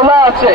খোলা আছে।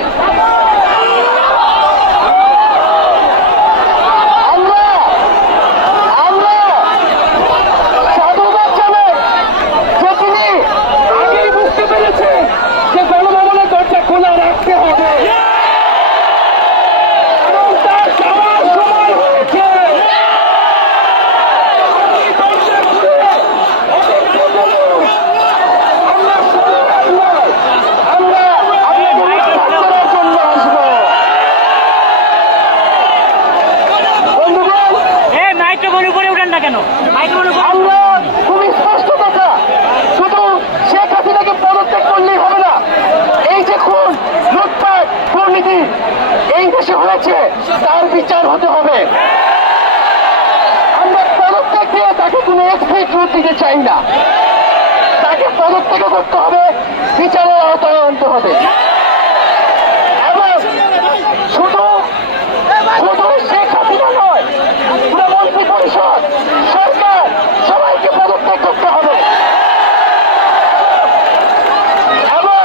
তার বিচার হতে হবে। আমরা পদত্যাগ দিয়ে তাকে কোনো এক্সিট রুট দিতে চাই না। তাকে পদত্যাগ করতে হবে, বিচারের আওতায় আনতে হবে। এবং শুধু শেখ হাসিনা নয়, পুরো মন্ত্রী পরিষদ, সরকার সবাইকে পদত্যাগ করতে হবে। এবং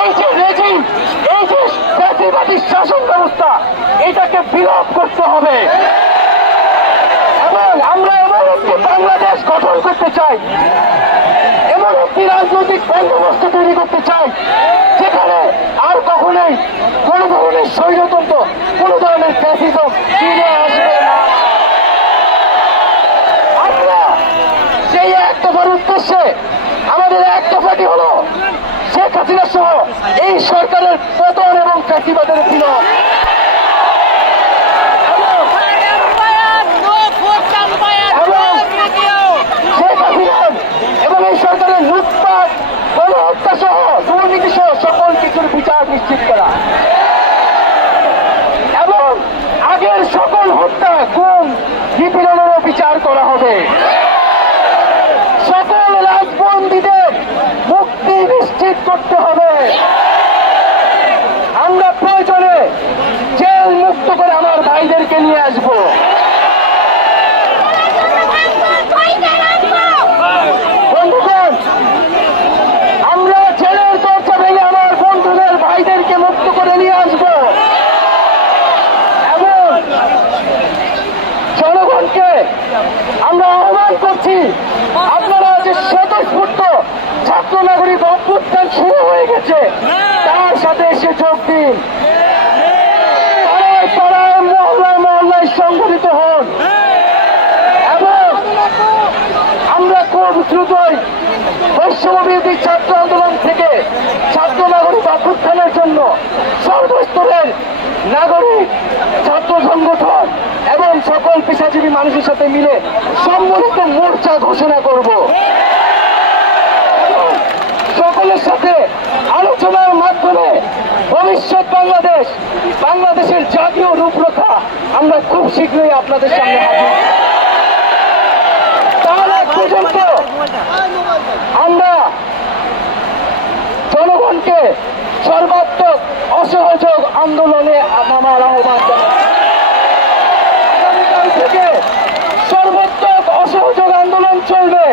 এই যে রেজিম, এই যে ফ্যাসিবাদী শাসন ব্যবস্থা, এটাকে বিলোপ করতে হবে। এবং আমরা এমন একটি বাংলাদেশ গঠন করতে চাই, এমন একটি রাজনৈতিক বন্দোবস্ত তৈরি করতে চাই যেখানে আর কখনোই কোন ধরনের স্বৈরতন্ত্র, কোন ধরনের ফ্যাসিজম ফিরে আসবে না। আমরা সেই এক দফার উদ্দেশ্যে আমাদের এক দফাটি হলো শেখ হাসিনা সহ এই সরকারের পতন এবং ফ্যাসিবাদের বিলোপ। এবং এই সরকারের লুটপাট, গণহত্যা সহ দুর্নীতি সহ সকল কিছুর বিচার নিশ্চিত করা এবং আগের সকল হত্যা, গুম, নিপীড়নেরও বিচার করা হবে। সকল রাজবন্দীদের মুক্তি নিশ্চিত করতে হবে। আমরা প্রয়োজনে জেল মুক্ত করে আমার ভাইদেরকে নিয়ে আসবো। বন্ধুগণ, আমরা জেলের দরজা ভেঙে আমার বন্ধুদের ভাইদেরকে মুক্ত করে নিয়ে আসবো এবং জনগণকে আমরা আহ্বান করছি, আপনারা যে স্বতঃস্ফূর্ত ছাত্র নাগরিক অভ্যুত্থান শুরু হয়ে গেছে, তার সাথে এসে যোগ দিন। পাড়ায় পাড়ায়, মহল্লায় মহল্লায় সংগঠিত হন এবং আমরা খুব দ্রুতই বৈষম্যবিরোধী ছাত্র আন্দোলন থেকে ছাত্র নাগরিক অভ্যুত্থানের জন্য সর্বস্তরের নাগরিক, ছাত্র সংগঠন এবং সকল পেশাজীবী মানুষের সাথে মিলে সম্মিলিত মোর্চা ঘোষণা করব। সকলের সাথে আলোচনার মাধ্যমে ভবিষ্যৎ বাংলাদেশের জাতীয় রূপরেখা আমরা খুব শীঘ্রই আপনাদের সামনে হাজির। তার আগ পর্যন্ত আমরা জনগণকে সর্বাত্মক অসহযোগ আন্দোলনে নামার আহ্বান জানাই। আগামীকাল থেকে সর্বাত্মক অসহযোগ আন্দোলন চলবে।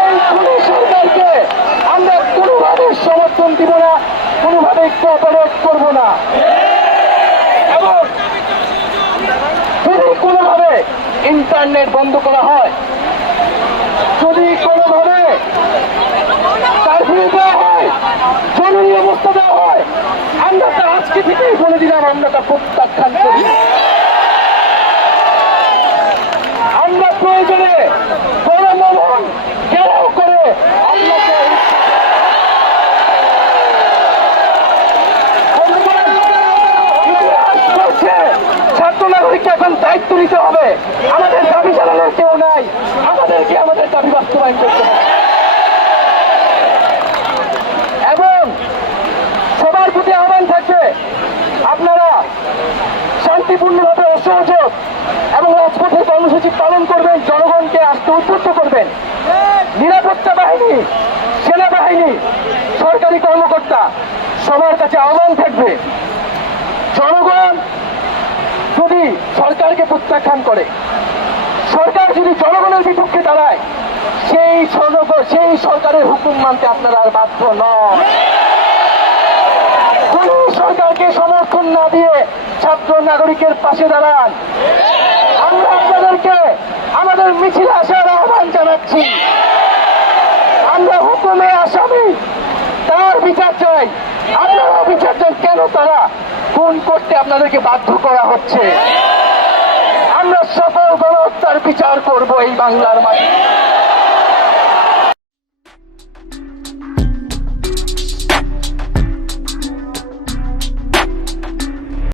এই খুনি সরকারকে আমরা কোনোভাবে সমর্থন দিব না, কোনোভাবে কোঅপারেট করব না এবং যদি কোনোভাবে ইন্টারনেট বন্ধ করা হয়, যদি কোনোভাবে কারফিউ দেওয়া হয়, জরুরি অবস্থা দেওয়া হয়, আমরা তা আজকে থেকেই বলে দিলাম আমরা তা প্রত্যাখ্যান করি। আমরা প্রয়োজনে গণভবন ঘেরাও করে আপনাকে ছাত্র নাগরিককে এখন দায়িত্ব নিতে হবে। আমাদের দাবি জানানোর কেউ নাই, আমাদেরকে আমাদের দাবি বাস্তবায়ন করতে হবে এবং সবার প্রতি আহ্বান থাকবে, আপনারা শান্তিপূর্ণভাবে অসহযোগ এবং রাজপথের কর্মসূচি পালন করবেন, জনগণকে আসতে উদ্বুদ্ধ করবেন। নিরাপত্তা বাহিনী, সেনাবাহিনী, সরকারি কর্মকর্তা সবার কাছে আহ্বান থাকবে, জনগণ যদি সরকারকে প্রত্যাখ্যান করে, সরকার যদি জনগণের বিপক্ষে দাঁড়ায়, সেই সরকারের হুকুম মানতে আপনারা আর বাধ্য নন। খুনি সরকারকে সমর্থন না দিয়ে ছাত্র নাগরিকের পাশে দাঁড়ান। আমরা আপনাদেরকে আমাদের মিছিলে আসার আহ্বান জানাচ্ছি। আমরা হুকুমে আসামি, তার বিচার চাই। আপনারাও বিচার চান, কেন তারা খুন করতে আপনাদেরকে বাধ্য করা হচ্ছে। আমরা সকল গণহত্যার বিচার করব এই বাংলার মাটিতে।